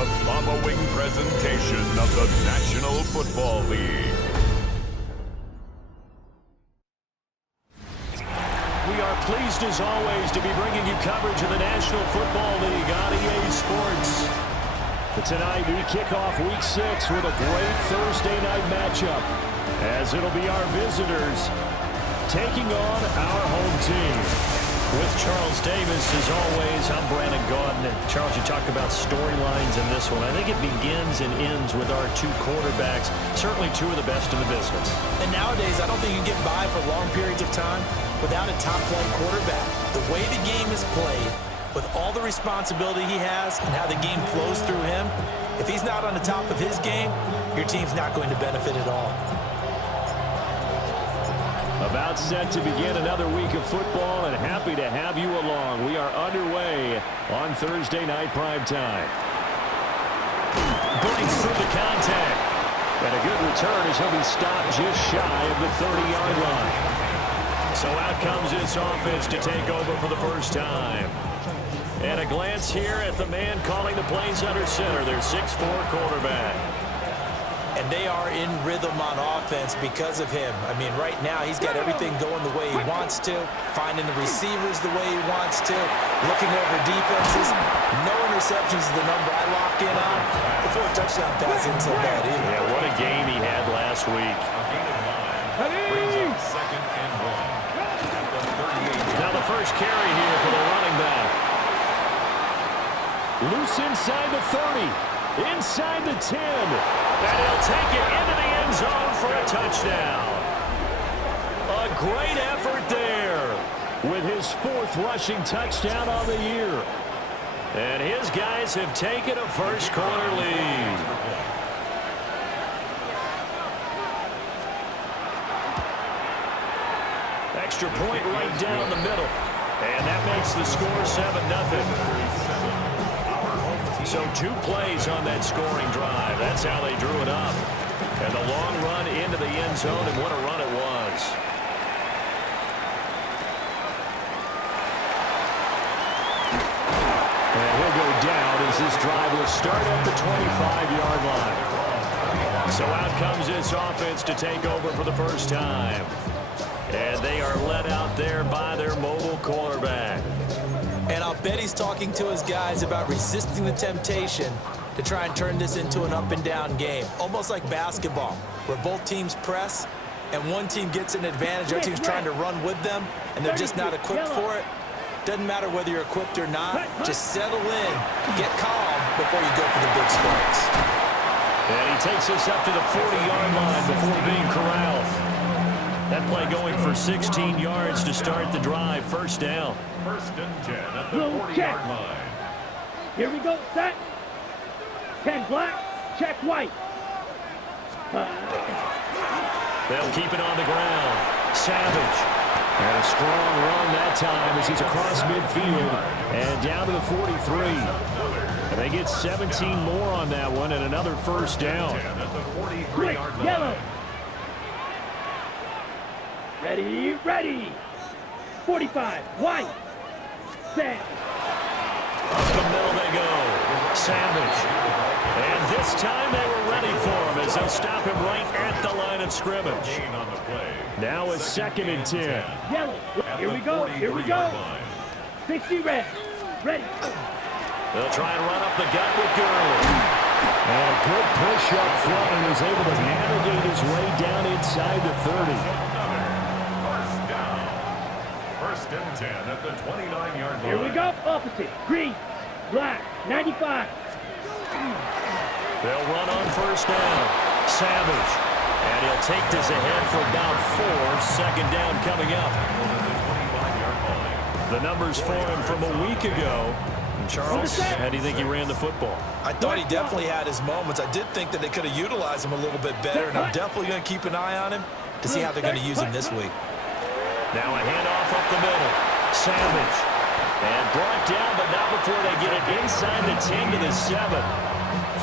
the following presentation of the National Football League. We are pleased as always to be bringing you coverage of the National Football League on EA Sports. But tonight we kick off Week 6 with a great Thursday night matchup, as it'll be our visitors taking on our home team. With Charles Davis, as always, I'm Brandon Gaudin. Charles, you talked about storylines in this one. I think it begins and ends with our two quarterbacks, certainly two of the best in the business. And nowadays, I don't think you can get by for long periods of time without a top-flight quarterback. The way the game is played, with all the responsibility he has and how the game flows through him, if he's not on the top of his game, your team's not going to benefit at all. About set to begin another week of football, and happy to have you along. We are underway on Thursday night primetime. Breaks through the contact. And a good return as he'll be stopped just shy of the 30-yard line. So out comes this offense to take over for the first time. And a glance here at the man calling the plays under center, their 6'4" quarterback. And they are in rhythm on offense because of him. I mean, right now, he's got everything going the way he wants to, finding the receivers the way he wants to, looking over defenses. No interceptions is the number I lock in on. The 4 touchdown pass isn't so bad either. Yeah, what a game he had last week. Now the first carry here for the running back. Loose inside the 30. Inside the 10. And he'll take it into the end zone for a touchdown. A great effort there with his 4th rushing touchdown on the year. And his guys have taken a first quarter lead. Extra point right down the middle. And that makes the score 7-0. So 2 plays on that scoring drive. That's how they drew it up. And the long run into the end zone, and what a run it was. And he'll go down as this drive will start at the 25-yard line. So out comes this offense to take over for the first time. And they are led out there by their mobile quarterback. And I'll bet he's talking to his guys about resisting the temptation to try and turn this into an up-and-down game. Almost like basketball, where both teams press, and one team gets an advantage, the other team's trying to run with them, and they're just not equipped for it. Doesn't matter whether you're equipped or not. Just settle in, get calm before you go for the big sparks. And he takes us up to the 40-yard line before being corralled. That play going for 16 yards to start the drive. First down. 1st and 10 at the 40-yard line. Here we go, set. 10 black, check white. They'll keep it on the ground. Savage. And a strong run that time as he's across midfield and down to the 43. And they get 17 more on that one and another first down. Quick, yellow. Ready, ready. 45, white. Set. Up the middle they go. Savage. And this time they were ready for him as they'll stop him right at the line of scrimmage. Now it's 2nd and 10. Yellow. Here we go, here we go. 60 red. Ready. They'll try and run up the gut with Gurley. And a good push up front, and is able to navigate his way down inside the 30. 1st and 10 at the 29-yard line. Here we go, opposite. Green, black, 95. They'll run on first down. Savage. And he'll take this ahead for about 4. 2nd down coming up. The numbers for him from a week ago. And Charles, how do you think he ran the football? I thought he definitely had his moments. I did think that they could have utilized him a little bit better, and I'm definitely going to keep an eye on him to see how they're going to use him this week. Now a handoff up the middle. Savage. And brought down, but not before they get it inside the 10 to the 7.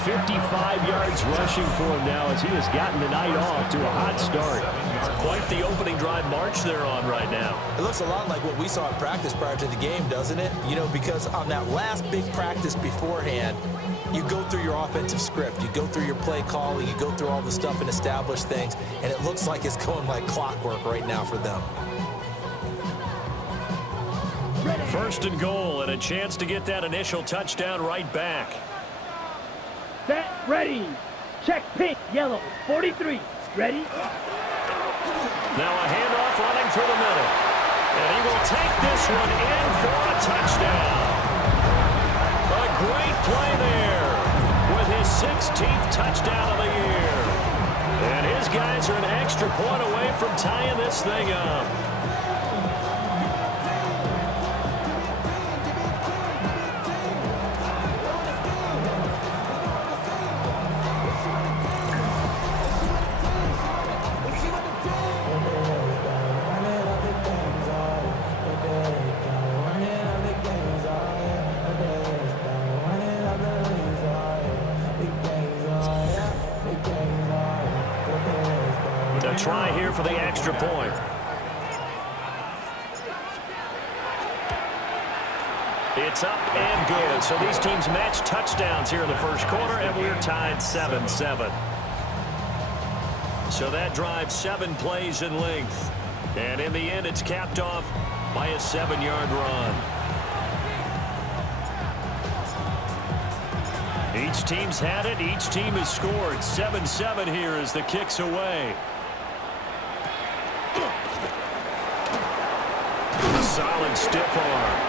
55 yards rushing for him now as he has gotten the night off to a hot start. Quite the opening drive march they're on right now. It looks a lot like what we saw in practice prior to the game, doesn't it? You know, because on that last big practice beforehand, you go through your offensive script, you go through your play calling, you go through all the stuff and establish things, and it looks like it's going like clockwork right now for them. First and goal, and a chance to get that initial touchdown right back. Set, ready. Check pink, yellow, 43. Ready? Now a handoff running through the middle. And he will take this one in for a touchdown. A great play there with his 16th touchdown of the year. And his guys are an extra point away from tying this thing up. Try here for the extra point. It's up and good. So these teams match touchdowns here in the first quarter, and we're tied 7-7. So that drives 7 plays in length. And in the end, it's capped off by a 7-yard run. Each team's had it. Each team has scored. 7-7 here as the kick's away. Solid stiff arm.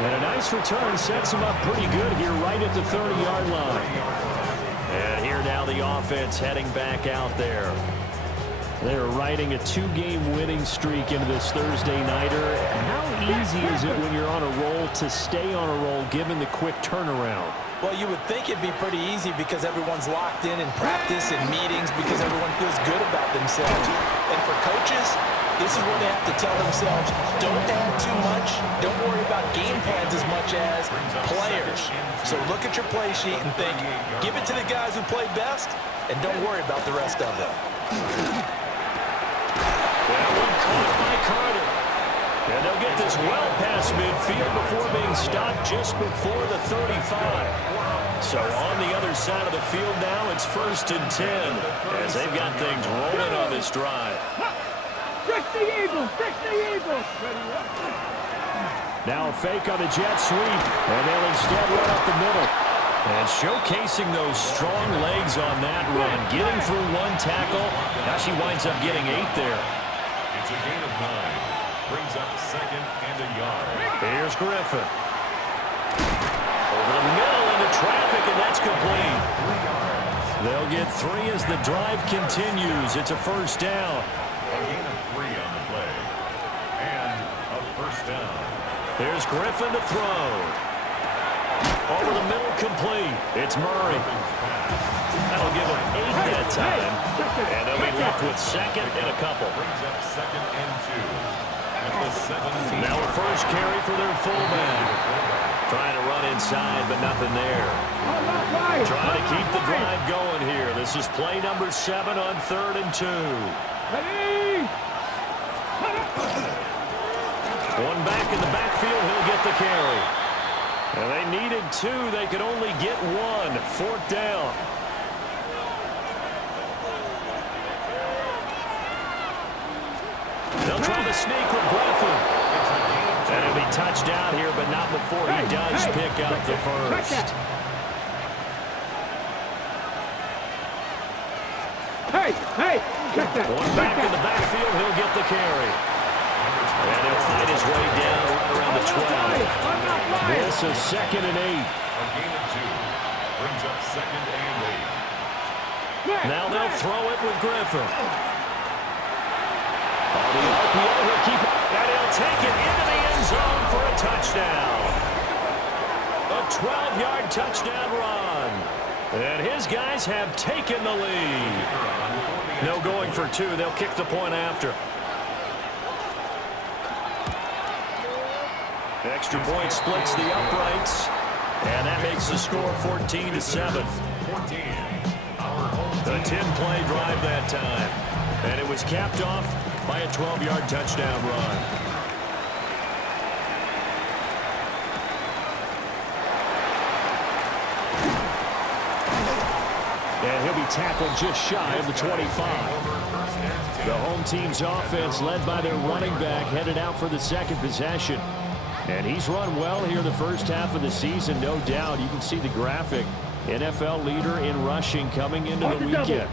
And a nice return sets him up pretty good here right at the 30-yard line. And here now the offense heading back out there. They're riding a 2-game winning streak into this Thursday nighter. How easy is it when you're on a roll to stay on a roll given the quick turnaround? Well, you would think it'd be pretty easy because everyone's locked in practice and meetings because everyone feels good about themselves. And for coaches, this is where they have to tell themselves, don't add too much, don't worry about game plans as much as players. So look at your play sheet and think, give it to the guys who play best, and don't worry about the rest of it. That one caught by Carter. And they'll get this well past midfield before being stopped just before the 35. So on the other side of the field now, it's 1st and 10 as they've got things rolling on this drive. Fix the Eagles! Fix the Eagles! Now a fake on the jet sweep, and they'll instead run up the middle. And showcasing those strong legs on that run, getting through 1 tackle. Now she winds up getting 8 there. It's a gain of 9. Brings up 2nd and a yard. Here's Griffin. Over the middle into traffic, and that's complete. They'll get 3 as the drive continues. It's a 1st down. A gain of 3 on the play. And a 1st down. Here's Griffin to throw. Over the middle, complete. It's Murray. That'll give him 8 that time. And they'll be left with 2nd and a couple. Brings up 2nd and 2. At the 17. Now a first carry for their fullback. Trying to run inside, but nothing there. Trying to keep the drive going here. This is play number 7 on 3rd and 2. One back in the backfield, he'll get the carry. And they needed 2. They could only get 1. 4th down. They'll try to sneak with Griffin. And he'll be touched down here, but not before he does pick up the first. One back in the backfield, he'll get the carry. And he'll fight his way down right around the 12. This is 2nd and 8. A gain of 2. Brings up 2nd and 8. Now they'll throw it with Griffin. On the RPO, he'll keep it, and he'll take it into the end zone for a touchdown. A 12-yard touchdown run. And his guys have taken the lead. No going for 2. They'll kick the point after. Extra point splits the uprights. And that makes the score 14-7. A 10-play drive that time. And it was capped off by a 12-yard touchdown run. tackled just shy of the 25. The home team's offense, led by their running back, headed out for the second possession. And he's run well here the first half of the season, no doubt. You can see the graphic. NFL leader in rushing coming into the weekend.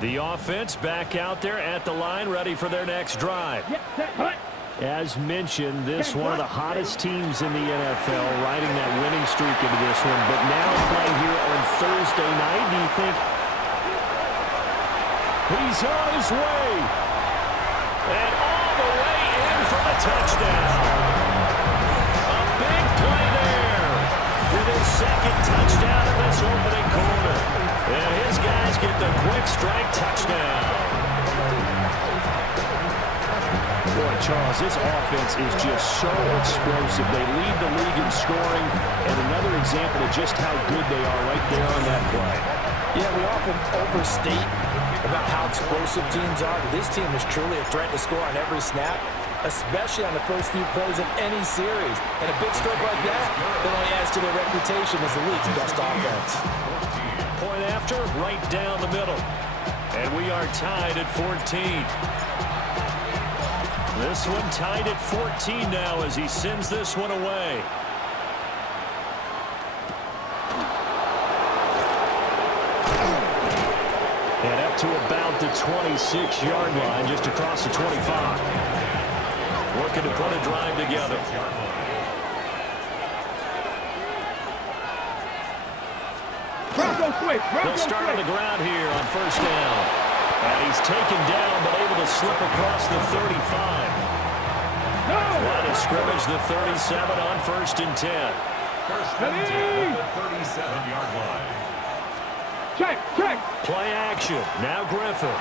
The offense back out there at the line, ready for their next drive. As mentioned, this one of the hottest teams in the NFL, riding that winning streak into this one. But now playing here on Thursday night, do you think he's on his way? And all the way in for the touchdown. A big play there with his second touchdown in this opening quarter. And his guys get the quick strike touchdown. Boy, Charles, this offense is just so explosive. They lead the league in scoring, and another example of just how good they are right there on that play. Yeah, we often overstate about how explosive teams are, but this team is truly a threat to score on every snap, especially on the first few plays of any series. And a big stroke like that only adds to their reputation as the league's best offense. Point after, right down the middle. And we are tied at 14. This one tied at 14 now as he sends this one away. And up to about the 26-yard line, just across the 25. Looking to put a drive together. They'll start on the ground here on first down. And he's taken down, but able to slip across the 35. Line of scrimmage, the 37 on first and 10. First and 10 at the 37-yard line. Check. Play action. Now Griffin.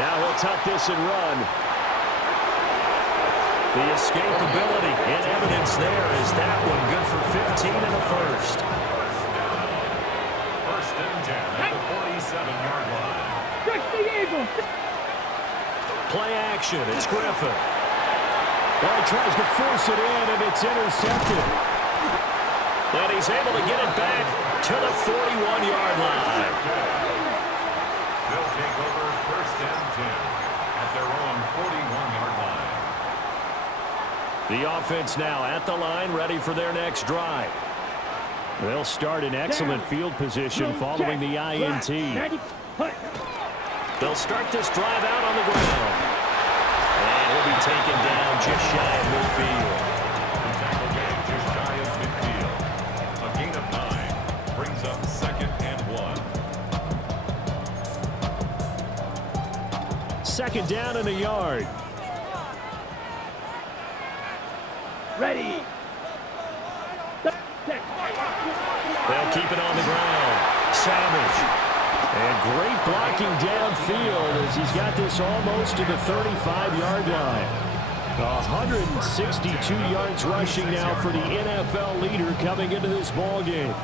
Now he'll tuck this and run. The escapability and evidence there is that one good for 15 and a first. First and 10 at the 47-yard line. Play action. It's Griffin. Well, he tries to force it in, and it's intercepted. And he's able to get it back to the 41-yard line. They'll take over first and 10 at their own 41-yard line. The offense now at the line, ready for their next drive. They'll start in excellent field position following the INT. They'll start this drive out on the ground. And he'll be taken down just shy of midfield. The tackle game just shy of midfield. A gain of 9 brings up second and 1. Second down in a yard. Ready. They'll keep it on the ground. Savage. And great blocking downfield as he's got this almost to the 35-yard line. 162 yards rushing now for the NFL leader coming into this ball game.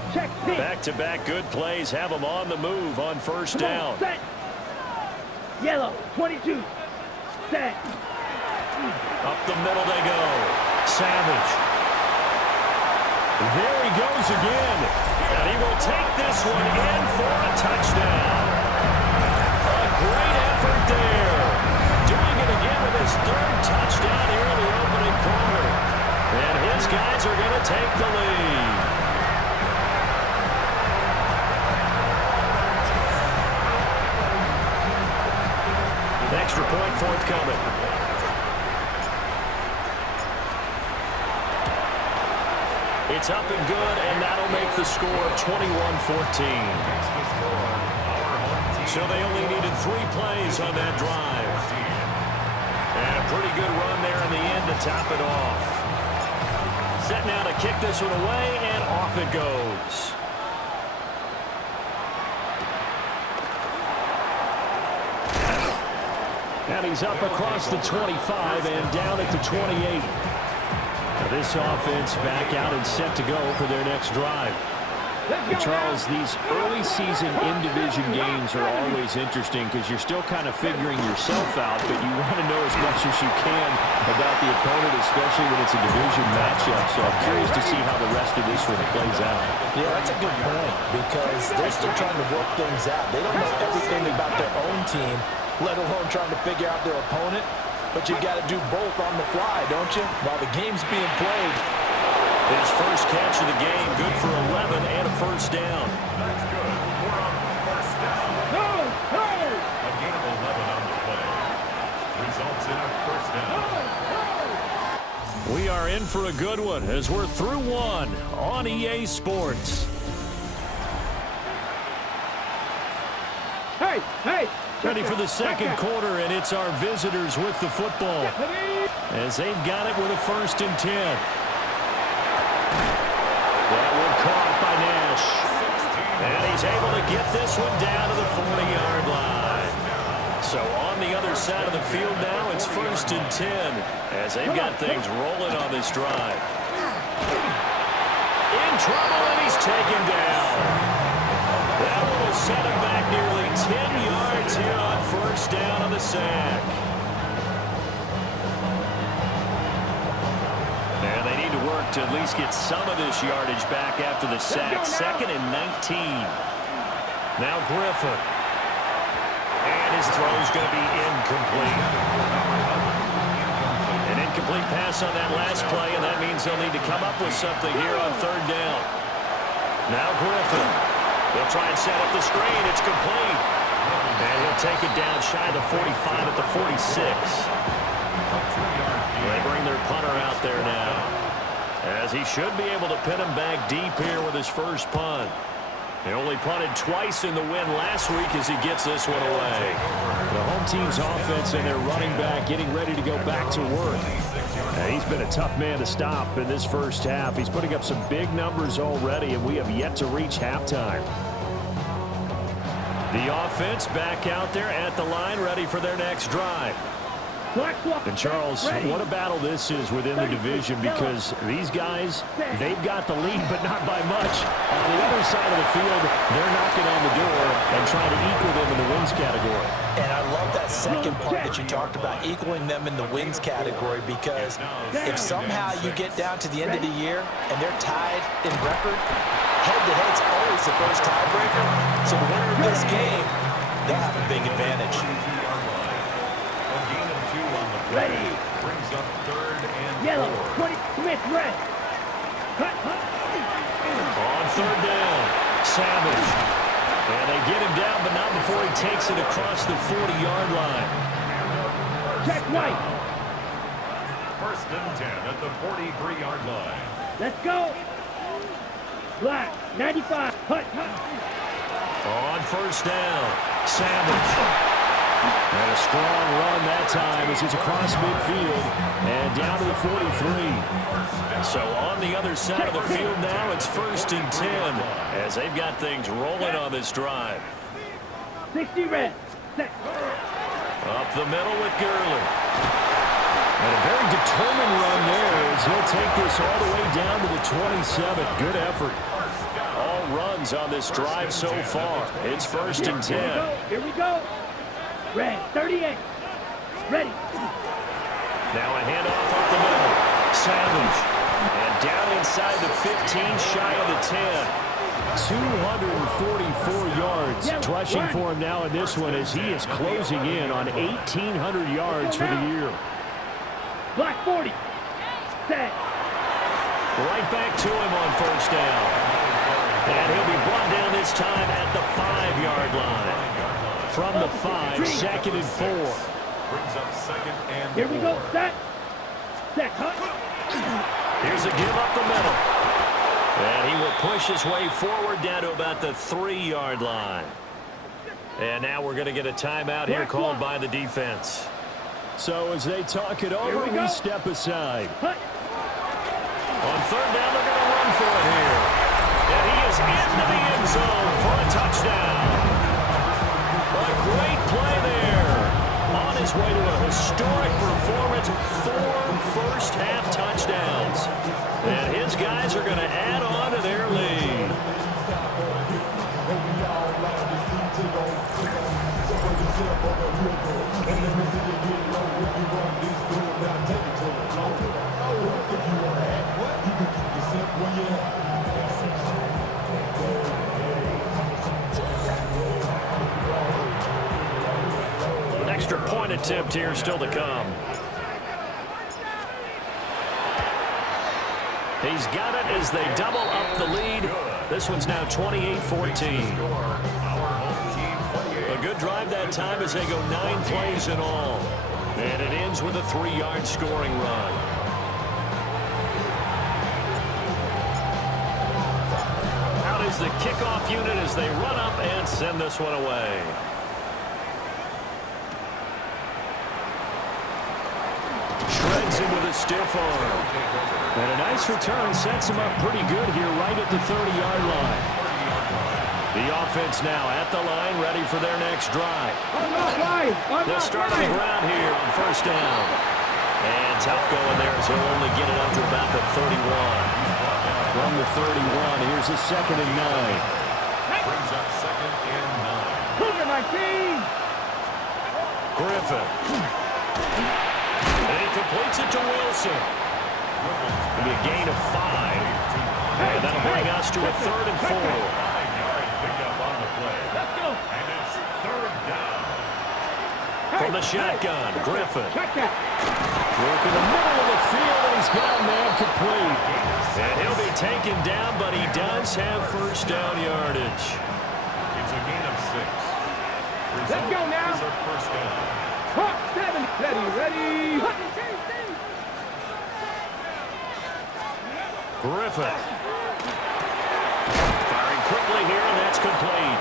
Back-to-back good plays have him on the move on first down. Set. Yellow, 22. Set. Up the middle they go. Savage. There he goes again. And he will take this one in for a touchdown. A great effort there. Doing it again with his third touchdown here in the opening quarter. And his guys are going to take the lead. An extra point forthcoming. It's up and good, and that'll make the score 21-14. So they only needed 3 plays on that drive. And a pretty good run there in the end to top it off. Set now to kick this one away, and off it goes. And he's up across the 25 and down at the 28. This offense back out and set to go for their next drive. And Charles, these early season in-division games are always interesting because you're still kind of figuring yourself out, but you want to know as much as you can about the opponent, especially when it's a division matchup. So I'm curious to see how the rest of this one plays out. Yeah, that's a good point because they're still trying to work things out. They don't know everything about their own team, let alone trying to figure out their opponent. But you got to do both on the fly, don't you? While the game's being played. His first catch of the game, good for 11 and a first down. That's good. 4 on first down. Go! Go! A gain of 11 on the play. Results in a first down. We are in for a good one as we're through one on EA Sports. Hey! Hey! Ready for the second quarter, and it's our visitors with the football as they've got it with a 1st and 10. That one caught by Nash. And he's able to get this one down to the 40-yard line. So on the other side of the field now, it's 1st and 10 as they've got things rolling on this drive. In trouble, and he's taken down. That one will set him back nearly 10 yards here on 1st down on the sack. And they need to work to at least get some of this yardage back after the sack. 2nd and 19. Now Griffin. And his throw's going to be incomplete. An incomplete pass on that last play, and that means they'll need to come up with something here on 3rd down. Now Griffin. They'll try and set up the screen. It's complete. And he'll take it down shy of the 45 at the 46. They bring their punter out there now, as he should be able to pin him back deep here with his first punt. He only punted twice in the win last week as he gets this one away. The home team's offense and their running back getting ready to go back to work. And he's been a tough man to stop in this first half. He's putting up some big numbers already, and we have yet to reach halftime. The offense back out there at the line, ready for their next drive. And Charles, what a battle this is within the division, because these guys, they've got the lead, but not by much. On the other side of the field, they're knocking on the door and trying to equal them in the wins category. And I love that second part that you talked about, equaling them in the wins category, because if somehow you get down to the end of the year and they're tied in record, head-to-head's always the first tiebreaker. So the winner of this game, they'll have a big advantage. Ready. Brings up 3rd and Yellow. 4. 20. Smith. Red. Cut. On 3rd down, Savage. And they get him down, but not before he takes it across the 40-yard line. Check White. 1st and 10 at the 43-yard line. Let's go. Black. 95. Cut. On 1st down, Savage. And a strong run that time as he's across midfield and down to the 43. So on the other side of the field now, it's 1st and 10 as they've got things rolling on this drive. 60 red. Set. Up the middle with Gurley. And a very determined run there as he'll take this all the way down to the 27. Good effort. All runs on this drive so far. It's 1st and 10. Here we go. Red, 38. Ready. Now a handoff up the middle. Savage. And down inside the 15, shy of the 10. 244 yards. Rushing for him now in this one as he is closing in on 1,800 yards for the year. Black 40. Set. Right back to him on 1st down. And he'll be brought down this time at the 5-yard line. From the 5, 2nd and 4. Brings up 2nd and 4. Here we go. Set. Set. Cut. Here's a give up the middle. And he will push his way forward down to about the 3-yard line. And now we're going to get a timeout here called by the defense. So as they talk it over, we step aside. Cut. On 3rd down, they're going to run for it here. And he is into the end zone for a touchdown. A great play there. On his way to a historic performance with 4 first-half touchdowns. And his guys are going to add on to their lead. attempt here still to come. He's got it as they double up the lead. This one's now 28-14. A good drive that time as they go 9 plays in all. And it ends with a 3-yard scoring run. Out is the kickoff unit as they run up and send this one away. Shreds him with a stiff arm. And a nice return sets him up pretty good here right at the 30-yard line. The offense now at the line, ready for their next drive. They'll start on the ground here on first down. And tough going there as he'll only get it up to about the 31. From the 31, here's a 2nd and 9. Brings up 2nd and 9. Cougar 19. Griffin. And he completes it to Wilson. It'll be a gain of 5. And that'll bring us to a 3rd and 4. 9-yard pickup on the play. Let's go. And it's 3rd down. From the shotgun, Griffin. Check that. Work in the middle of the field, and he's got a man complete. And he'll be taken down, but he does have first down yardage. It's a gain of 6. Let's go now. Is a first down. Hot 7. Ready. Griffin. Firing quickly here, and that's complete.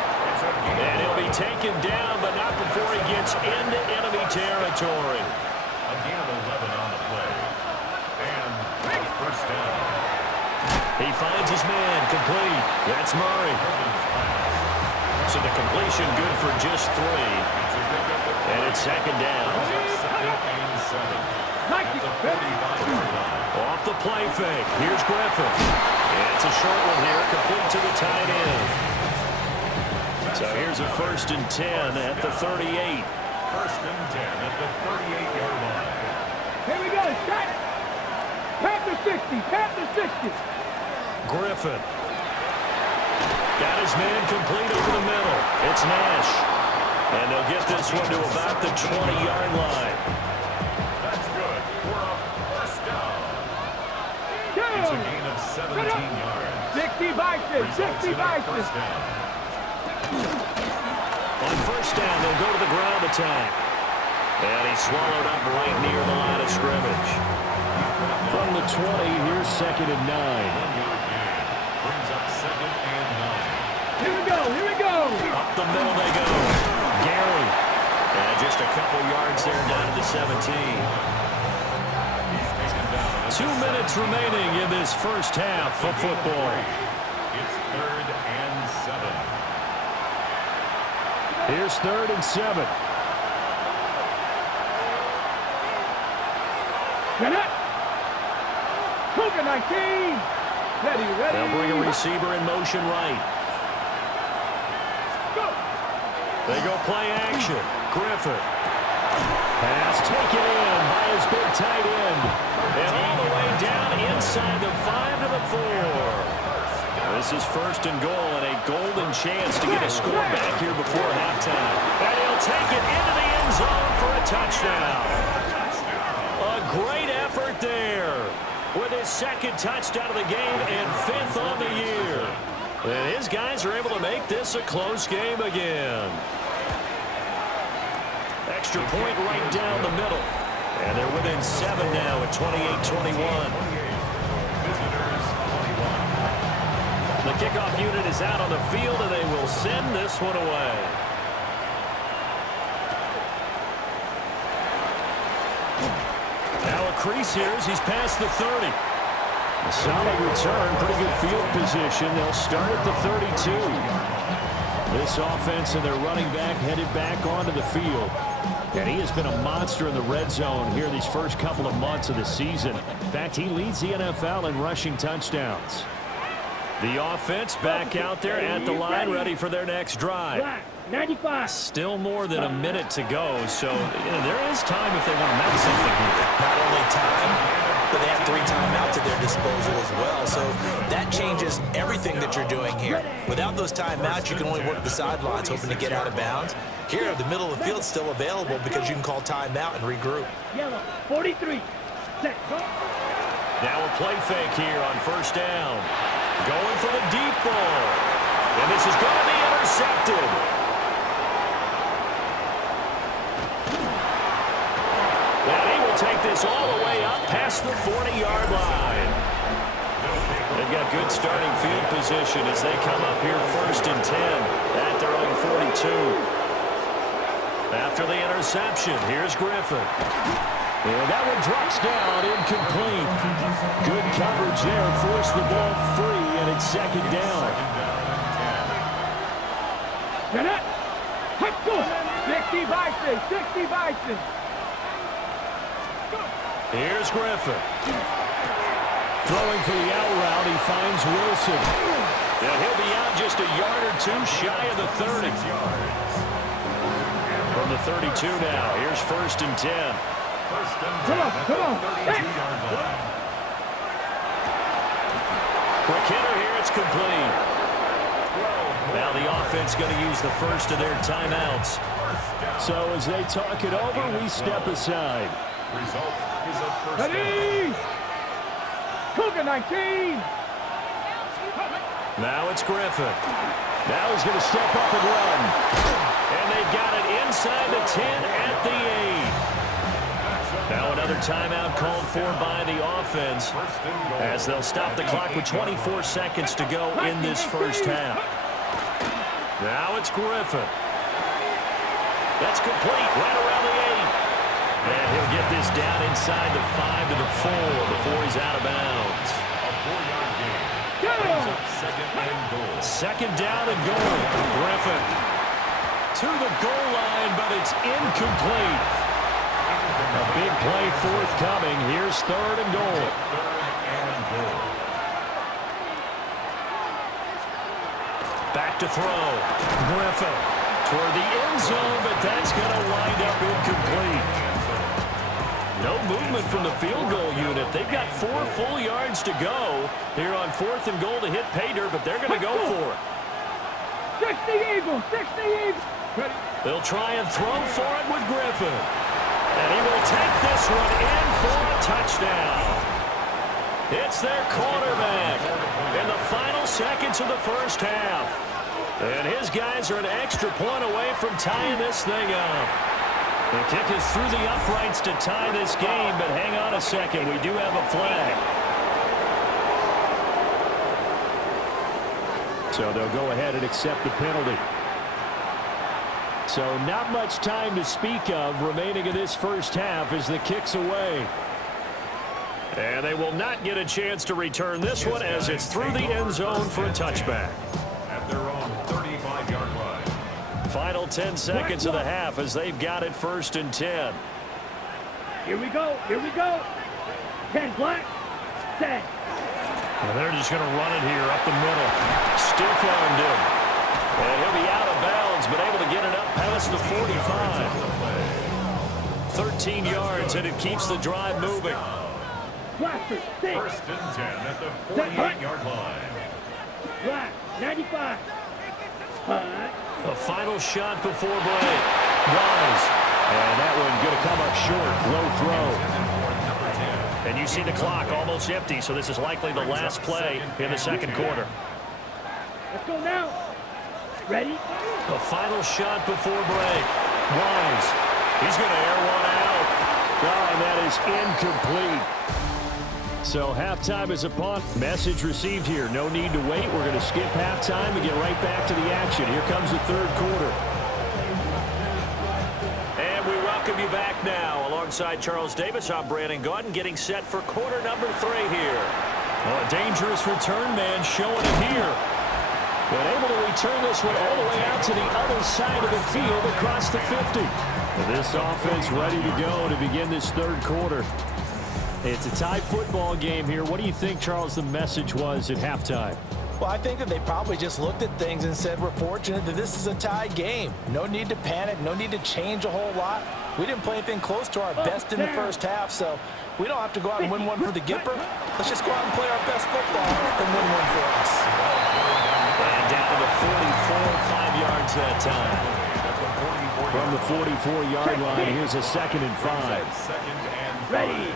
And he'll be taken down, but not before he gets into enemy territory. A gain of 11 on the play. And first down. He finds his man, complete. That's Murray. So the completion good for just 3. And it's 2nd down. Second and 7. Like it. Off the play fake. Here's Griffin. And it's a short one here, complete to the tight end. So here's a 1st and 10 at the 38. 1st and 10 at the 38-yard line. Here we go. Shot. Tap the 60. Tap the 60. Griffin. Got his man complete over the middle. It's Nash. And they'll get this one to about the 20-yard line. That's good. We're up first down. It's a gain of 17 yards. 60 vices. 60 vices. First down. On first down, they'll go to the ground attack. And he's swallowed up right near the line of scrimmage. From the 20, here's 2nd and 9. 1-yard gain. Brings up 2nd and 9. Here we go. Here we go. Up the middle they go. Gary. And just a couple yards there down to the 17. 2 minutes remaining in this first half of football. It's 3rd and 7. Here's 3rd and 7. Get it. Cougar 19. Ready. They'll bring a receiver in motion right. Go. They go play action. Griffin. Pass taken in by his big tight end. And all the way down inside the 5 to the 4. This is 1st and goal and a golden chance to get a score back here before halftime. And he'll take it into the end zone for a touchdown. A great effort there with his 2nd touchdown of the game and 5th on the year. And his guys are able to make this a close game again. Extra point right down the middle. And they're within 7 now at 28-21. Visitors 21. The kickoff unit is out on the field, and they will send this one away. Now a crease here as he's past the 30. A solid return, pretty good field position. They'll start at the 32. This offense and their running back headed back onto the field. And he has been a monster in the red zone here these first couple of months of the season. In fact, he leads the NFL in rushing touchdowns. The offense back out there at the line, ready for their next drive. 95. Still more than a minute to go, so there is time if they want to make something here. Not only time, but they have 3 timeouts at their disposal as well. So that changes everything that you're doing here. Without those timeouts, you can only work the sidelines, hoping to get out of bounds. Here, the middle of the field's still available because you can call timeout and regroup. Yellow, 43. Set. Go. Now a play fake here on first down. Going for the deep ball. And this is going to be intercepted. And he will take this all the way up past the 40-yard line. They've got good starting field position as they come up here first and 10 at their own 42. After the interception, here's Griffin. And that one drops down, incomplete. Good coverage there, forced the ball free, and it's second down. Get it. Let's go. 60 Bison, 60 Bison. Here's Griffin. Throwing for the out route, he finds Wilson. And he'll be out just a yard or two shy of the 30. From the 32 now, here's first and 10. Come on, come on. Quick hitter here, it's complete. Now the offense going to use the first of their timeouts. So as they talk it over, we step aside. Result is a first down. Ready. Cougar 19. Now it's Griffin. Now he's going to step up and run. And they've got it inside the 10 at the 8. Now another timeout called for by the offense as they'll stop the clock with 24 seconds to go in this first half. Now it's Griffin. That's complete right around the 8. And he'll get this down inside the 5 to the 4 before he's out of bounds. A 4-yard gain. Brings up second and goal. Second down and goal. Griffin to the goal line, but it's incomplete. A big play forthcoming. Here's third and goal. Third and goal. Back to throw. Griffin toward the end zone, but that's going to wind up incomplete. No movement from the field goal unit. They've got 4 full yards to go here on fourth and goal to hit pay dirt, but they're going to go for it. 60 Eagles, 60 Eagles. Ready. They'll try and throw for it with Griffin. And he will take this one in for a touchdown. It's their quarterback in the final seconds of the first half. And his guys are an extra point away from tying this thing up. The kick is through the uprights to tie this game, but hang on a second. We do have a flag. So they'll go ahead and accept the penalty. So not much time to speak of remaining in this first half as the kick's away. And they will not get a chance to return this one as it's through the end zone for a touchback. At their own 35-yard line. Final 10 seconds of the half as they've got it first and 10. Here we go, here we go. 10 black, set. And they're just going to run it here up the middle. Stiff-armed him. And he'll be out of bounds, but able to get it up past the 45. 13 yards, and it keeps the drive moving. Blaster, 6. First and 10 at the 48-yard line. Black, 95. A final shot before break. Wise. And that one going to come up short. Low throw. And you see the clock almost empty, so this is likely the last play in the second quarter. Let's go now. Ready? A final shot before break. Wise. He's going to air one out. Oh, and that is incomplete. So halftime is upon. Message received here. No need to wait. We're going to skip halftime and get right back to the action. Here comes the third quarter. And we welcome you back now. Alongside Charles Davis, I'm Brandon Gaudin, getting set for quarter number 3 here. Well, a dangerous return man showing it here. But able to return this one all the way out to the other side of the field across the 50. And this offense ready to go to begin this third quarter. It's a tie football game here. What do you think, Charles, the message was at halftime? Well, I think that they probably just looked at things and said, we're fortunate that this is a tie game. No need to panic, no need to change a whole lot. We didn't play anything close to our best in the first half, so we don't have to go out and win one for the Gipper. Let's just go out and play our best football and win one for us. And down to the 44, 5 yards that time. From the 44-yard line, here's a 2nd and 5. Second and 5. Ready.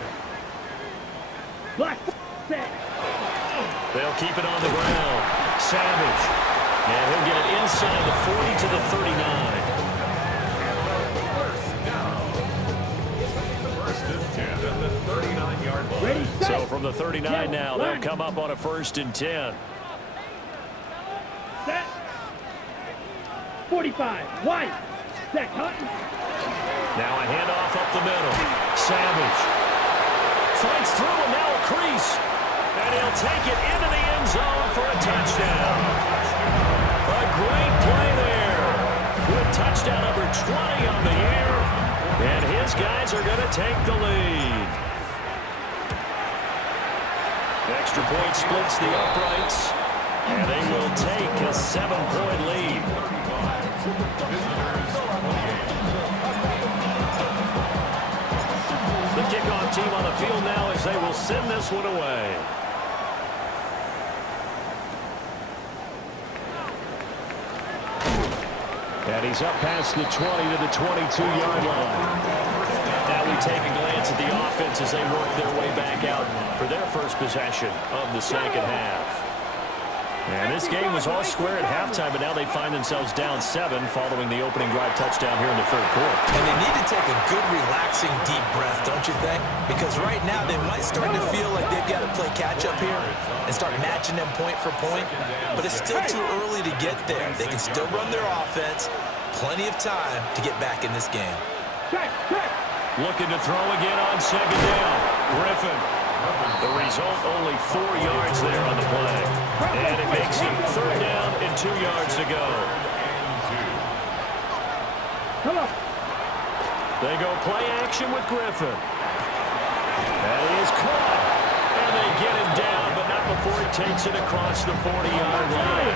Black. Set. They'll keep it on the ground. Savage. And he'll get it inside the 40 to the 39. First down. First and 10 at the 39-yard line. Ready. Set. So from the 39 now, they'll come up on a 1st and 10. Set. 45. Wide. Set. Hutton. Now a handoff up the middle. Savage. Fights through and now a crease. And he'll take it into the end zone for a touchdown. A great play there. With touchdown number 20 on the year. And his guys are going to take the lead. Extra point splits the uprights. And they will take a 7-point lead. The kickoff team on the field now as they will send this one away. And he's up past the 20 to the 22-yard line. Now we take a glance at the offense as they work their way back out for their first possession of the second half. And this game was all square at halftime, but now they find themselves down 7 following the opening drive touchdown here in the third quarter. And they need to take a good, relaxing, deep breath, don't you think? Because right now they might start to feel like they've got to play catch-up here and start matching them point for point. But it's still too early to get there. They can still run their offense. Plenty of time to get back in this game. Check. Check. Looking to throw again on second down. Griffin. The result, only 4 yards there on the play. And it makes it 3rd down and 2 yards to go. Come on. They go play action with Griffin. And he is caught. And they get him down, but not before he takes it across the 40-yard line.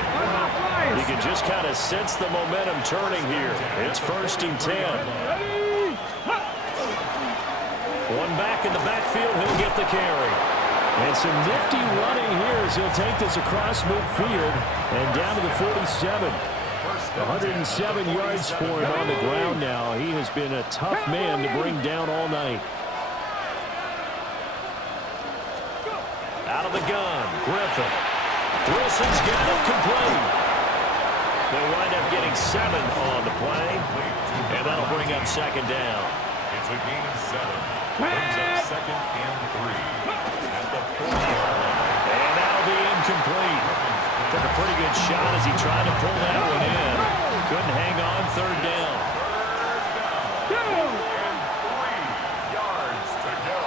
You can just kind of sense the momentum turning here. It's 1st and 10. One back in the backfield, he'll get the carry. And some nifty running here as he'll take this across midfield and down to the 47. 107 yards for him on the ground now. He has been a tough man to bring down all night. Out of the gun, Griffin. Wilson's got it complete. They'll wind up getting 7 on the play, and that'll bring up 2nd down. It's a gain of 7. Brings up 2nd and 3 at the 40-yard line. And that'll be incomplete. Took a pretty good shot as he tried to pull that one in. Couldn't hang on 3rd down. 3rd down and 3 yards to go.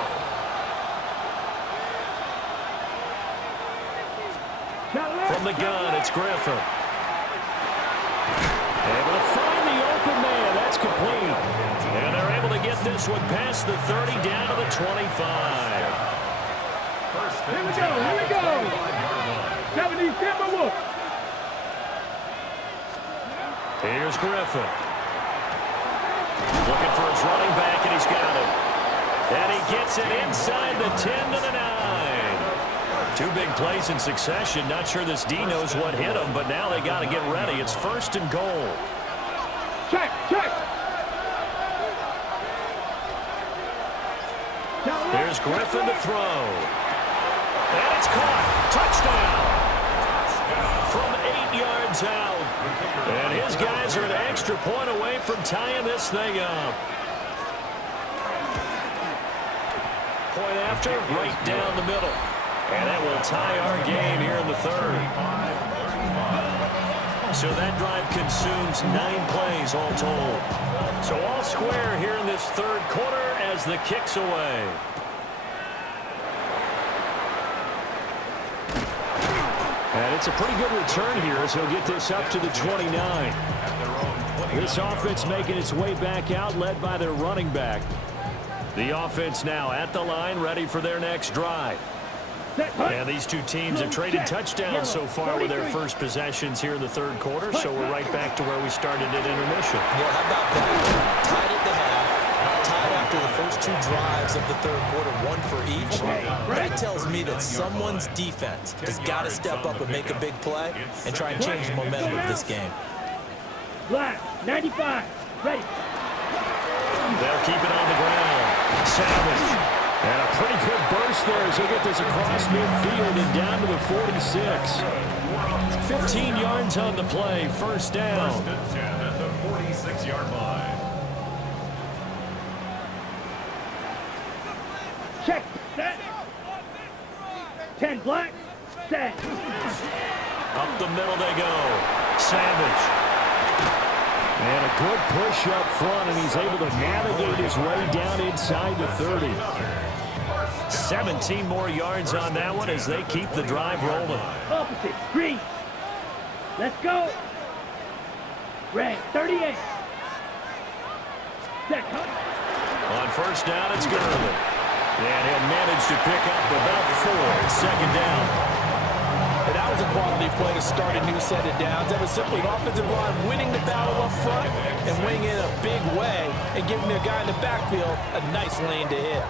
From the gun, it's Griffin. Able to find the open man. That's complete. And they're able to get this one past the 30 down to the 25. Here we go. Here we go. 77 look. Here's Griffin. Looking for his running back, and he's got it. And he gets it inside the 10 to the 9. 2 big plays in succession. Not sure this D knows what hit him, but now they got to get ready. It's 1st and goal. Check. Check. Here's Griffin to throw. And it's caught. Touchdown. From 8 yards out. And his guys are an extra point away from tying this thing up. Point after, right down the middle. And that will tie our game here in the 3rd. So that drive consumes 9 plays all told. So all square here in this 3rd quarter as the kick's away. And it's a pretty good return here as he'll get this up to the 29. This offense making its way back out, led by their running back. The offense now at the line, ready for their next drive. And these 2 teams have traded touchdowns so far with their first possessions here in the 3rd quarter, so we're right back to where we started at intermission. Yeah, how about that? Tied at the half, tied after the first 2 drives of the 3rd quarter, 1 for each. That tells me that someone's defense has got to step up and make a big play and try and change the momentum of this game. Black, 95. Ready. They'll keep it on the ground. Savage. And a pretty good burst there as he'll get this across midfield and down to the 46. 15 yards on the play. First down. First and 10 at the 46-yard line. Check. Set. 10 black. Set. Up the middle they go. Savage. And a good push up front, and he's able to navigate his way down inside the 30. 17 more yards on that one as they keep the drive rolling. Opposite. Green. Let's go. Red. 38. Set. Cut. On first down, it's Gurley. And he'll manage to pick up about 4. Second down. And that was a quality play to start a new set of downs. That was simply an offensive line winning the battle up front and winning it in a big way and giving their guy in the backfield a nice lane to hit.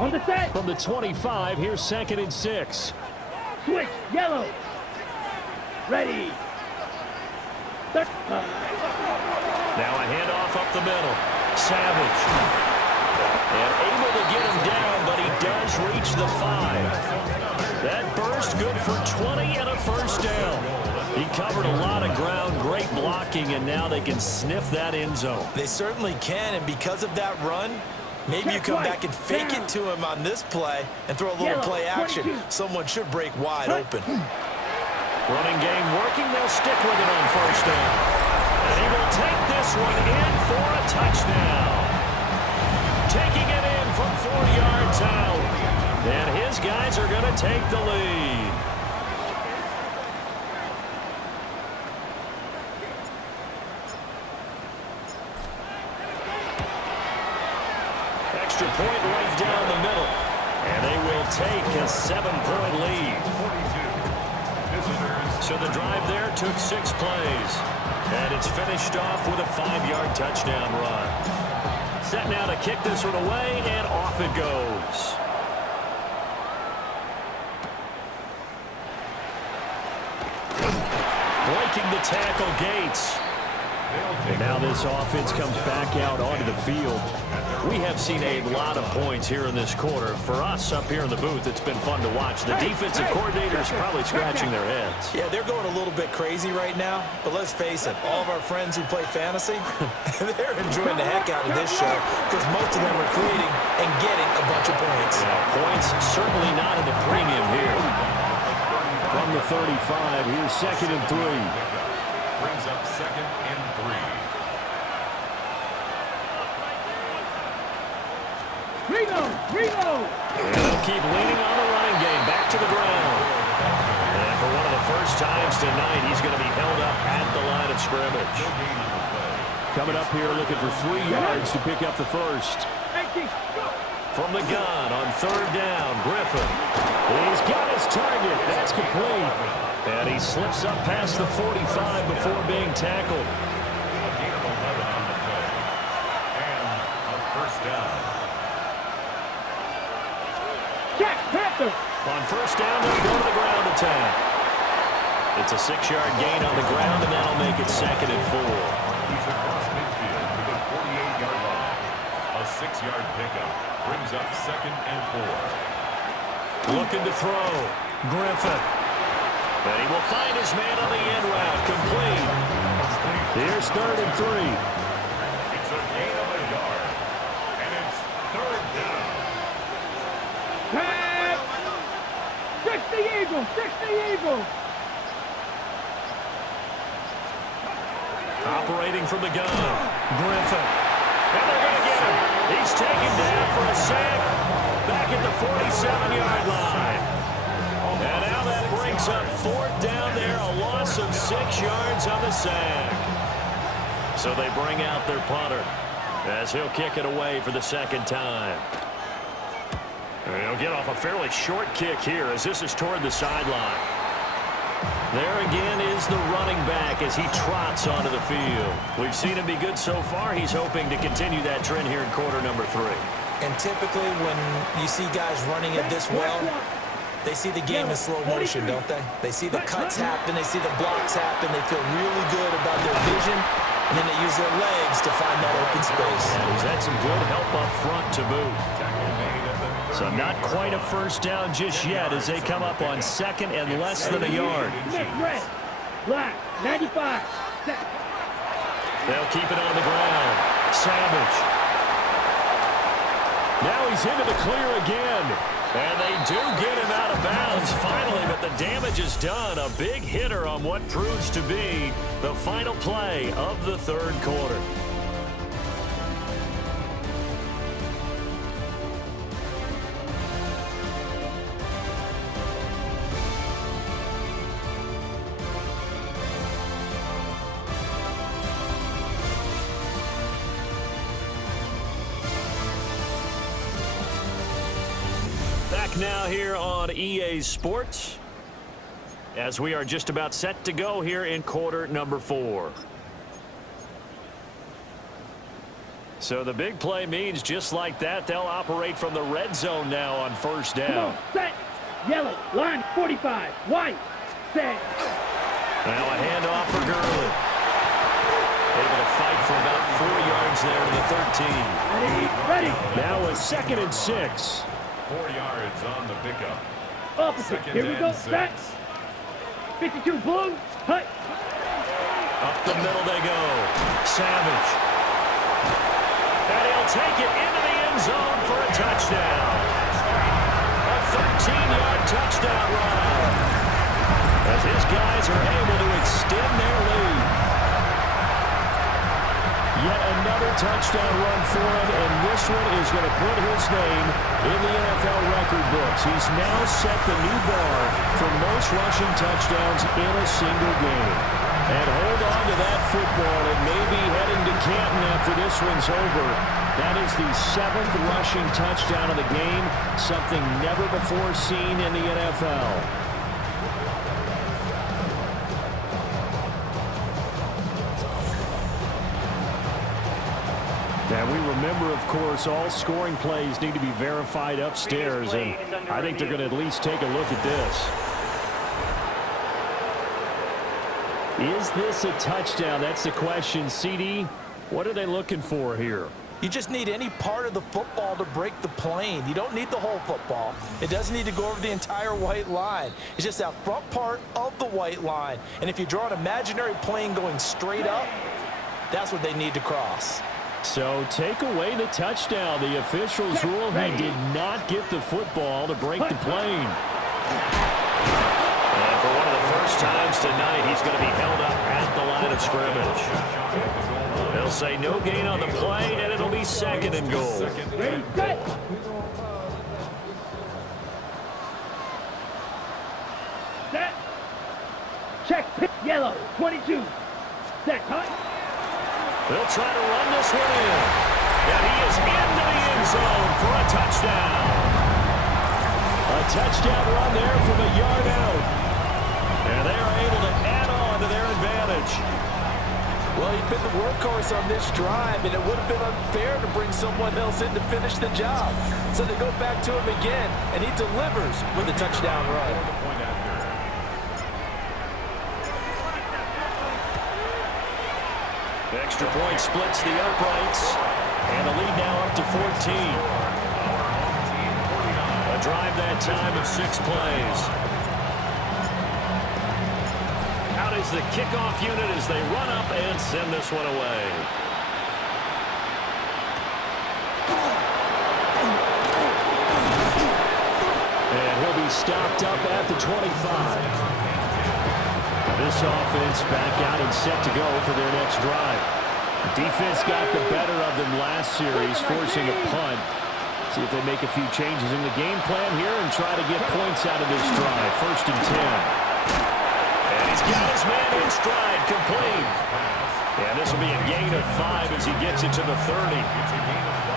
On the set. From the 25, here's 2nd and 6. Switch. Yellow. Ready. Now a handoff up the middle. Savage. And able to get him down, but he does reach the 5. That burst good for 20 and a first down. He covered a lot of ground, great blocking, and now they can sniff that end zone. They certainly can, and because of that run, maybe you come back and fake it to him on this play and throw a little play action. Someone should break wide open. Running game working, they'll stick with it on first down. And he will take this one in for a touchdown. Taking it in from 4 yards out. And his guys are going to take the lead. Extra point right down the middle. And they will take a 7-point lead. So the drive there took 6 plays. And it's finished off with a 5-yard touchdown run. Set now to kick this one away, and off it goes. Breaking the tackle, Gates. And now this offense comes back out onto the field. We have seen a lot of points here in this quarter. For us up here in the booth, it's been fun to watch. The defensive coordinators probably scratching their heads. Yeah, they're going a little bit crazy right now, but let's face it, all of our friends who play fantasy, they're enjoying the heck out of this show because most of them are creating and getting a bunch of points. Yeah, points certainly not at a premium here. From the 35, here's 2nd and 3. Brings up 2nd and 3. Reload! And they'll keep leaning on the running game. Back to the ground. And for one of the first times tonight, he's going to be held up at the line of scrimmage. Coming up here looking for 3 yards to pick up the first. From the gun on 3rd down, Griffin. He's got his target. That's complete. And he slips up past the 45 before being tackled. A gain of 11 on the play. And a first down. Jack Panther. On first down, they'll go to the ground attack. It's a 6-yard gain on the ground, and that'll make it 2nd and 4. He's across midfield to the 48-yard line. A 6-yard pickup brings up 2nd and 4. Looking to throw. Griffin. And he will find his man on the end route. Complete. Here's 3rd and 3. It's a gain of a yard. And it's 3rd down. Tag. 60 Eagles. 60 Eagles. Operating from the gun. Griffin. And they're going to get him. He's taken down for a sack. Back at the 47-yard line. And now that brings up 4th down there. A loss of 6 yards on the sack. So they bring out their punter as he'll kick it away for the 2nd time. And he'll get off a fairly short kick here as this is toward the sideline. There again is the running back as he trots onto the field. We've seen him be good so far. He's hoping to continue that trend here in quarter number 3. And typically when you see guys running it this well, They see the game in slow motion, don't they? They see the cuts happen. They see the blocks happen. They feel really good about their vision. And then they use their legs to find that open space. And he's had some good help up front to boot. So not quite a first down just yet as they come up on second and less than a yard. Red, black, 95, set. They'll keep it on the ground. Savage. Now he's into the clear again. And they do get him out of bounds finally, but the damage is done. A big hitter on what proves to be the final play of the third quarter. Now here on EA Sports as we are just about set to go here in quarter number 4. So the big play means just like that they'll operate from the red zone now on first down. Come on, set. Yellow, line 45, white, set. Now a handoff for Gurley. Able to fight for about 4 yards there to the 13. Ready. Now a 2nd and 6. 4 yards on the pickup. Opposite. Here we go. Set. 52 blue. Hut. Up the middle they go. Savage. And he'll take it into the end zone for a touchdown. A 13-yard touchdown run. As his guys are able to extend their lead. Yet another touchdown run for him, and this one is going to put his name in the NFL record books. He's now set the new bar for most rushing touchdowns in a single game. And hold on to that football. It may be heading to Canton after this one's over. That is the 7th rushing touchdown of the game, something never before seen in the NFL. Now, we remember, of course, all scoring plays need to be verified upstairs, and I think they're going to at least take a look at this. Is this a touchdown? That's the question. CD, what are they looking for here? You just need any part of the football to break the plane. You don't need the whole football. It doesn't need to go over the entire white line. It's just that front part of the white line. And if you draw an imaginary plane going straight up, that's what they need to cross. So take away the touchdown. The officials rule he did not get the football to break the plane. And for one of the first times tonight, he's going to be held up at the line of scrimmage. They'll say no gain on the play, and it'll be 2nd and goal. Ready, set. Set. Check, pick, yellow, 22. Set, hut. They'll try to run this one in. And he is into the end zone for a touchdown. A touchdown run there from a yard out. And they are able to add on to their advantage. Well, he's been the workhorse on this drive, and it would have been unfair to bring someone else in to finish the job. So they go back to him again, and he delivers with a touchdown run. Extra point splits the uprights, and the lead now up to 14. A drive that time of 6 plays. Out is the kickoff unit as they run up and send this one away. And he'll be stopped up at the 25. This offense back out and set to go for their next drive. Defense got the better of them last series, forcing a punt. See if they make a few changes in the game plan here and try to get points out of this drive. 1st and 10. And he's got his man in stride, complete. And this will be a gain of 5 as he gets it to the 30.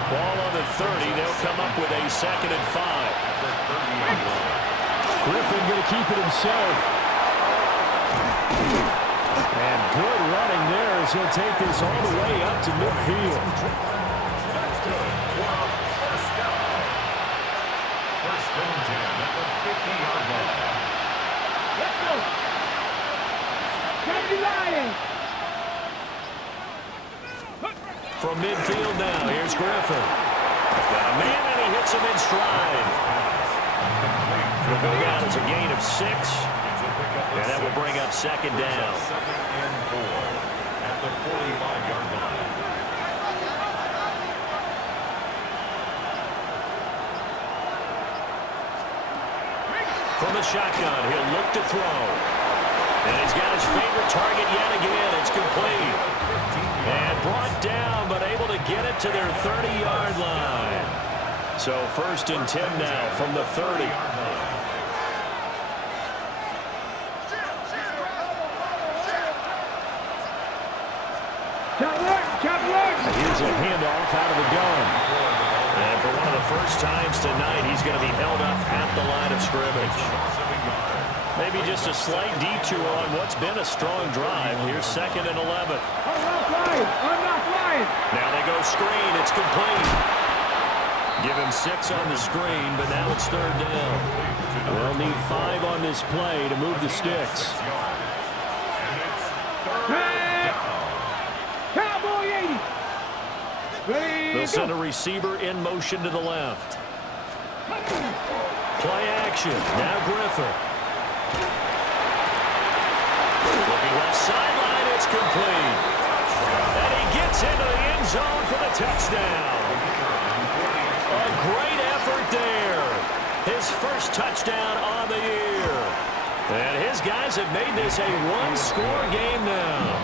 Ball on the 30. They'll come up with a 2nd and 5. Griffin going to keep it himself. And good running there as he'll take this all the way up to midfield. That's good. First and 10 at the 50-yard Griffin. Got a man, and he hits him in stride. Will go down as a gain of 6. And that will bring up second down. Second and 4 at the 45-yard line. From the shotgun, he'll look to throw. And he's got his favorite target yet again. It's complete. And brought down, but able to get it to their 30-yard line. So 1st and 10 now from the 30. Here's a handoff out of the gun. And for one of the first times tonight, he's going to be held up at the line of scrimmage. Maybe just a slight detour on what's been a strong drive. Here's 2nd and 11. I'm not flying. Now they go screen. It's complete. Give him 6 on the screen, but now it's 3rd down. They'll need 5 on this play to move the sticks. Cowboy 80. They'll send a receiver in motion to the left. Play action. Now Griffin. Looking left sideline. It's complete. And he gets into the end zone for the touchdown. A great effort there. His first touchdown on the year. And his guys have made this a one-score game now.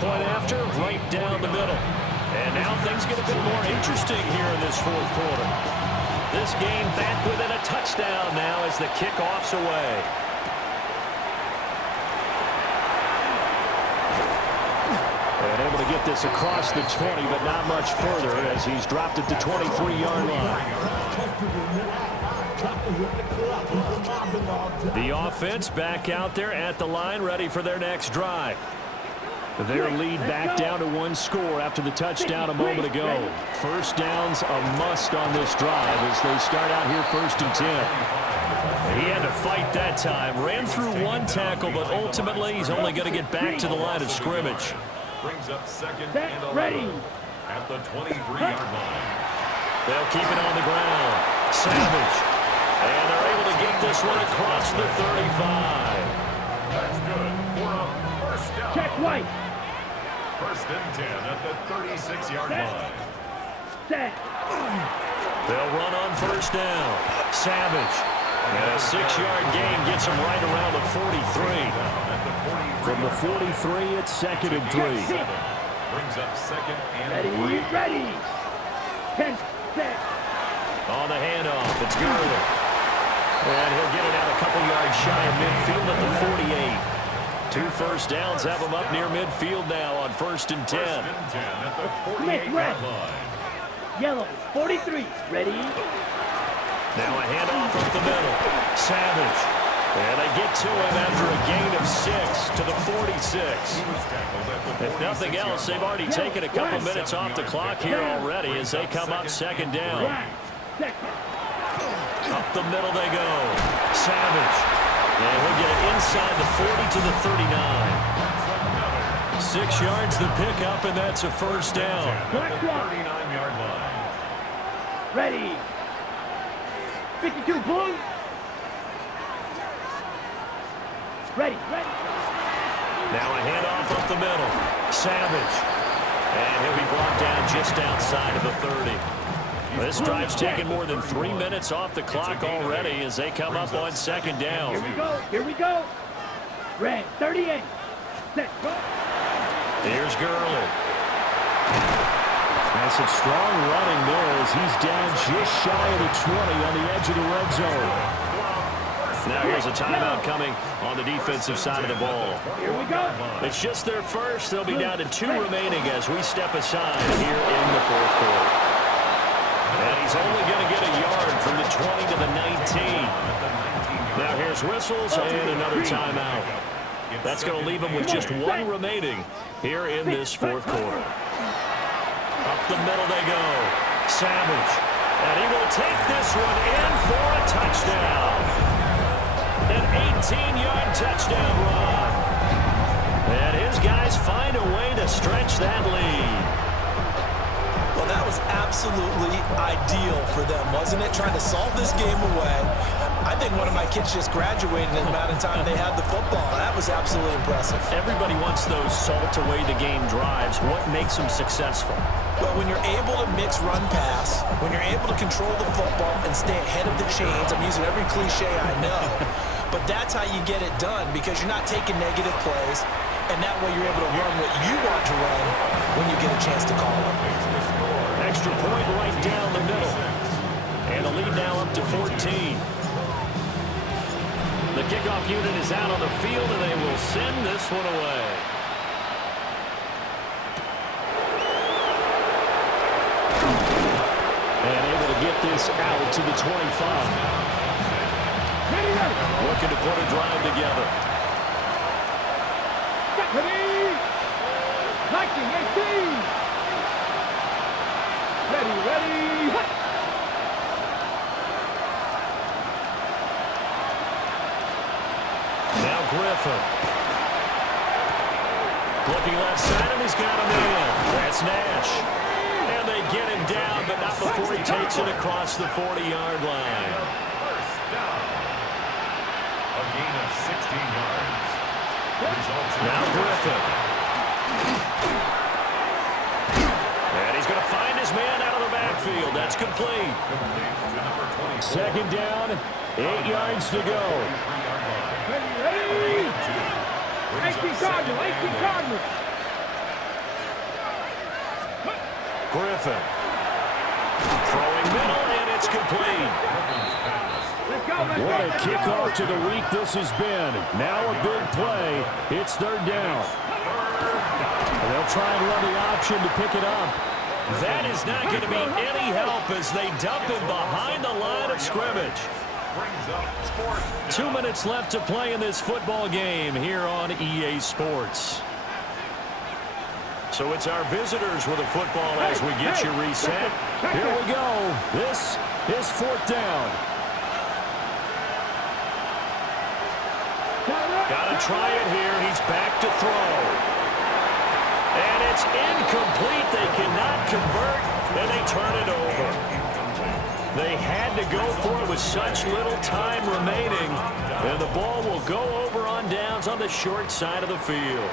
Point after, right down the middle. And now things get a bit more interesting here in this 4th quarter. This game back within a touchdown now as the kickoff's away. And able to get this across the 20, but not much further as he's dropped at the 23-yard line. The offense back out there at the line, ready for their next drive. Their lead back down to 1 score after the touchdown a moment ago. First down's a must on this drive as they start out here 1st and 10. He had to fight that time. Ran through 1 tackle, but ultimately he's only going to get back to the line of scrimmage. Brings up 2nd and 11 at the 23-yard line. They'll keep it on the ground. Savage. And they're able to get this one across the 35. That's good for a first down. Check White. 1st and 10 at the 36-yard line. Set. They'll run on 1st down. Savage. And a 6-yard gain gets him right around the 43. From the 43, it's 2nd and 3. Brings up 2nd and 3. Ready. 10, set. On the handoff, it's Gurley. And he'll get it out a couple yards shy of midfield at the 48. 2 first downs have him up near midfield now on 1st and 10. 1st and 10 at the 48-yard line. Yellow, 43. Ready. Now a handoff up the middle. Savage. And they get to him after a gain of 6 to the 46. If nothing else, they've already taken a couple minutes off the clock here already as they come up 2nd down. Up the middle they go. Savage. And he'll get it inside the 40 to the 39. 6 yards the pickup, and that's a first down. At the 39-yard line. Ready. 52 Blue. Ready. Now a handoff up the middle. Savage. And he'll be brought down just outside of the 30. This drive's taken more than 3 minutes off the clock already as they come up on 2nd down. Here we go. Red, 38. Set, go. Here's Gurley. And some strong running there as he's down just shy of the 20 on the edge of the red zone. Now here's a timeout coming on the defensive side of the ball. Here we go. It's just their first. They'll be down to 2 remaining as we step aside here in the 4th quarter. And he's only going to get a yard from the 20 to the 19. Now here's whistles and another timeout. That's going to leave him with just 1 remaining here in this 4th quarter. Up the middle they go. Savage. And he will take this one in for a touchdown. An 18-yard touchdown run. And his guys find a way to stretch that lead. Well, that was was absolutely ideal for them, wasn't it? Trying to solve this game away. I think one of my kids just graduated in the amount of time they had the football. That was absolutely impressive. Everybody wants those salt-away-the-game drives. What makes them successful? Well, when you're able to mix run-pass, when you're able to control the football and stay ahead of the chains, I'm using every cliche I know, but that's how you get it done because you're not taking negative plays, and that way you're able to run what you want to run when you get a chance to call it. Extra point right down the middle. And the lead now up to 14. The kickoff unit is out on the field, and they will send this one away. And able to get this out to the 25. Looking to put a drive together. Ready. Now Griffin. Looking left side, and he's got him in. That's Nash. And they get him down, but not before he takes it across the 40-yard line. First down. A gain of 16 yards. Now Griffin. And he's going to find his man out of the backfield. That's complete. Second down, 8 yards to go. Ready. 18 Cardinals. Griffin. Throwing middle, and it's complete. What a kickoff to the week this has been. Now a big play. It's third down. And they'll try and run the option to pick it up. That is not going to be any help as they dump him behind the line of scrimmage. 2 minutes left to play in this football game here on EA Sports. So it's our visitors with the football as we get you reset. Here we go. This is fourth down. Got to try it here. He's back to throw. And it's incomplete. They cannot convert, and they turn it over. They had to go for it with such little time remaining, and the ball will go over on downs on the short side of the field.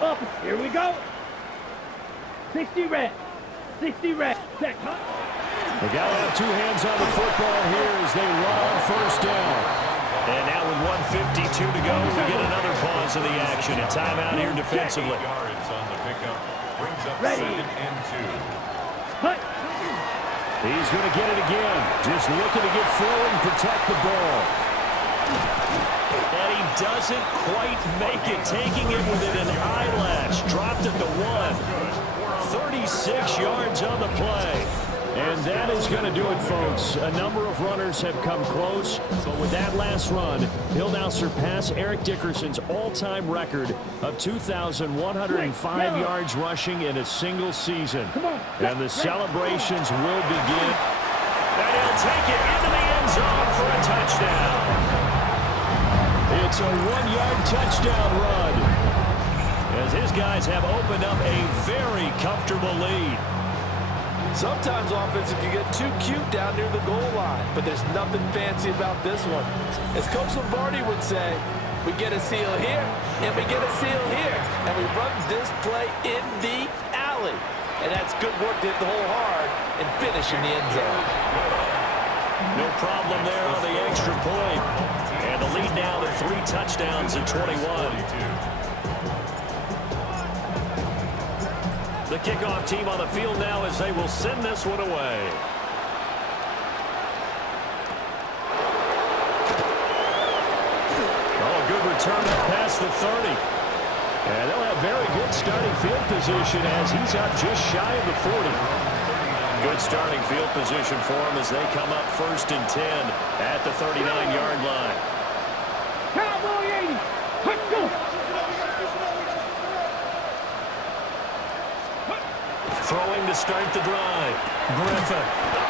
Up, here we go. 60 red. Check, huh? They got to have two hands on the football here as they run on first down. And now with 1:52 to go, we get another pause in the action. A timeout here defensively. Yards on the pickup. Brings up Ready. 2nd and 2. Hut. He's going to get it again. Just looking to get forward and protect the ball. And he doesn't quite make it, taking it within an eyelash. Dropped at the 1. 36 yards on the play. And that is going to do it, folks. A number of runners have come close, but with that last run, he'll now surpass Eric Dickerson's all-time record of 2,105 yards rushing in a single season. And the celebrations will begin. And he'll take it into the end zone for a touchdown. It's a 1-yard touchdown run, as his guys have opened up a very comfortable lead. Sometimes offenses can get too cute down near the goal line, but there's nothing fancy about this one. As Coach Lombardi would say, we get a seal here, and we get a seal here, and we run this play in the alley. And that's good work to hit the hole hard and finish in the end zone. No problem there on the extra point. And the lead now to 3 touchdowns at 21. The kickoff team on the field now as they will send this one away. Oh, a good return up past the 30. And they'll have very good starting field position as he's up just shy of the 40. Good starting field position for him as they come up 1st and 10 at the 39-yard line. Cowboy 80. Let's go. Throwing to start the drive. Griffin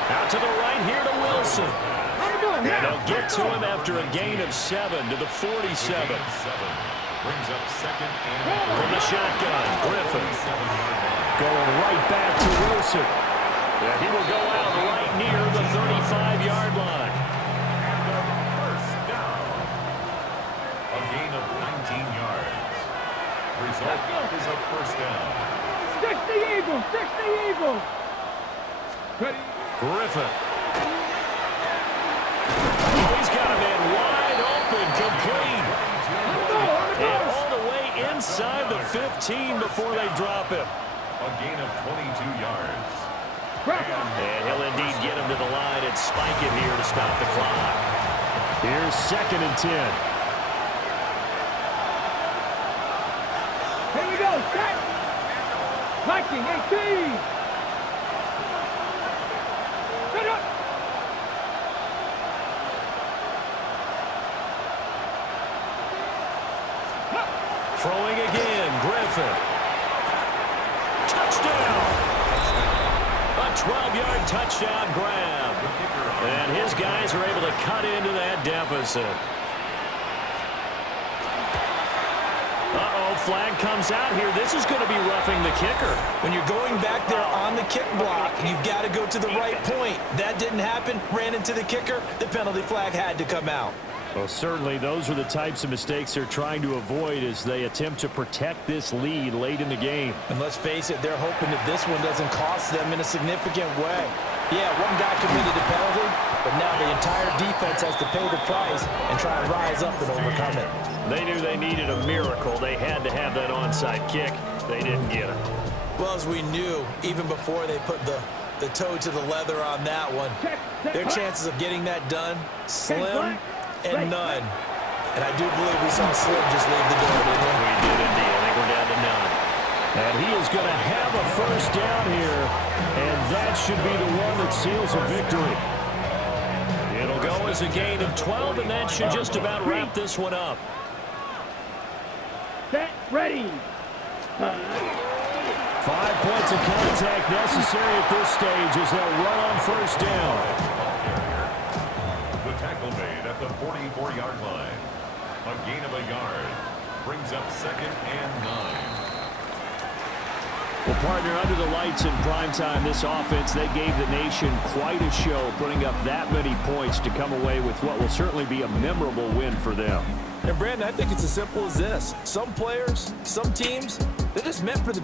out to the right here to Wilson. And they'll get to him after a gain of 7 to the 47. Brings up 2nd and 3. From the shotgun, Griffin going right back to Wilson. Wilson. And he will go out right near the 35-yard line. First down. A gain of 19 yards. Result is a first down. Stick the Eagles! Stick the Eagles! Ready? Griffin. He's got a man wide open, complete. And all the way inside the 15 before they drop him. A gain of 22 yards. And he'll indeed get him to the line and spike it here to stop the clock. Here's 2nd and 10. Here we go, set! Viking 18! Set up! Throwing again, Griffin. Touchdown! A 12-yard touchdown grab. And his guys are able to cut into that deficit. Uh-oh, flag comes out here. This is going to be roughing the kicker. When you're going back there on the kick block, you've got to go to the right point. That didn't happen. Ran into the kicker. The penalty flag had to come out. Well, certainly those are the types of mistakes they're trying to avoid as they attempt to protect this lead late in the game. And let's face it, they're hoping that this one doesn't cost them in a significant way. Yeah, one guy committed a penalty, but now the entire defense has to pay the price and try and rise up and overcome it. They knew they needed a miracle. They had to have that onside kick. They didn't get it. Well, as we knew, even before they put the toe to the leather on that one, their chances of getting that done, slim and none. And I do believe we saw Slim just leave the door, didn't we? We did indeed. I think we're down to none. And he is going to have a first down here, and that should be the one that seals a victory. It'll go as a gain of 12, and that should just about wrap this one up. Set, ready! 5 points of contact necessary at this stage as they'll run on first down. The tackle made at the 44-yard line. A gain of a yard. Brings up 2nd and 9. Well, partner, under the lights in primetime, this offense, they gave the nation quite a show, putting up that many points to come away with what will certainly be a memorable win for them. And, Brandon, I think it's as simple as this. Some players, some teams, they're just meant for the